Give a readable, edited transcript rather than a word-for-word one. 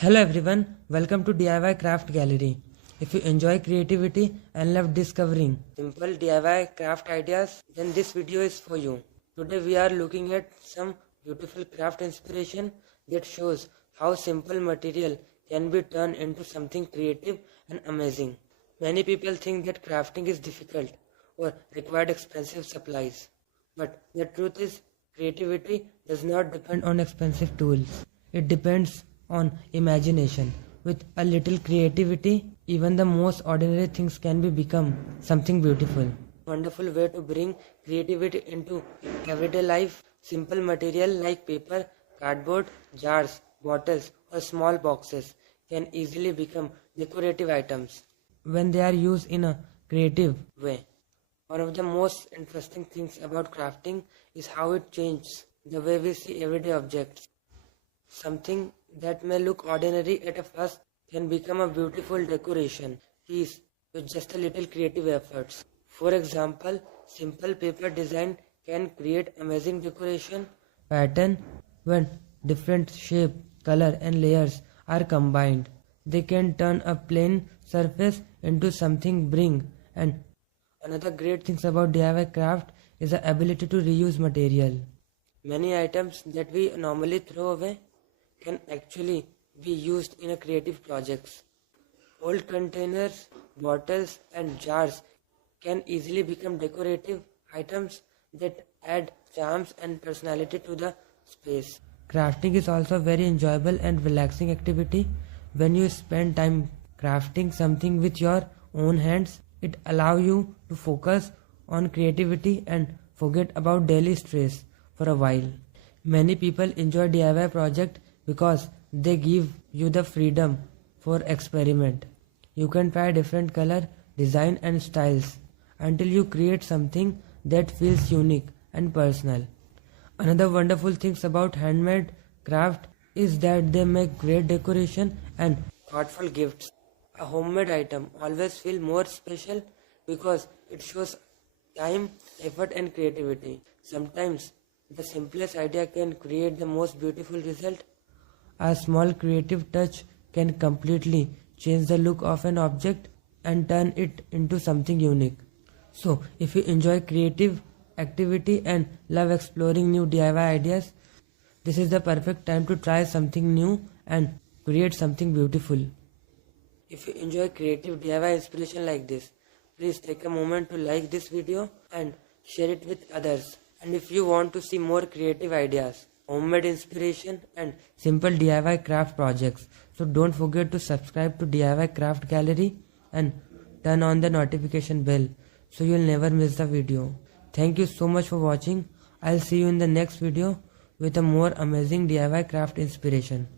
Hello everyone, welcome to DIY Craft Gallery. If you enjoy creativity and love discovering simple DIY craft ideas, then this video is for you. Today we are looking at some beautiful craft inspiration that shows how simple material can be turned into something creative and amazing. Many people think that crafting is difficult or required expensive supplies. But the truth is, creativity does not depend on expensive tools. It depends on imagination. With a little creativity, even the most ordinary things can become something beautiful. Wonderful way to bring creativity into everyday life. Simple material like paper, cardboard, jars, bottles, or small boxes can easily become decorative items when they are used in a creative way. One of the most interesting things about crafting is how it changes the way we see everyday objects. Something that may look ordinary at a first can become a beautiful decoration piece with just a little creative efforts. For example, simple paper design can create amazing decoration pattern when different shape, color and layers are combined. They can turn a plain surface into something bring. And another great thing about DIY craft is the ability to reuse material. Many items that we normally throw away can actually be used in a creative projects. Old containers, bottles and jars can easily become decorative items that add charms and personality to the space. Crafting is also a very enjoyable and relaxing activity. When you spend time crafting something with your own hands, it allows you to focus on creativity and forget about daily stress for a while. Many people enjoy DIY projects because they give you the freedom for experiment. You can try different color, design and styles until you create something that feels unique and personal. Another wonderful things about handmade craft is that they make great decoration and thoughtful gifts. A homemade item always feels more special because it shows time, effort and creativity. Sometimes the simplest idea can create the most beautiful result. A small creative touch can completely change the look of an object and turn it into something unique. So, if you enjoy creative activity and love exploring new DIY ideas, this is the perfect time to try something new and create something beautiful. If you enjoy creative DIY inspiration like this, please take a moment to like this video and share it with others. And if you want to see more creative ideas, homemade inspiration and simple DIY craft projects, so don't forget to subscribe to DIY Craft Gallery and turn on the notification bell so you'll never miss the video. Thank you so much for watching. I'll see you in the next video with a more amazing DIY craft inspiration.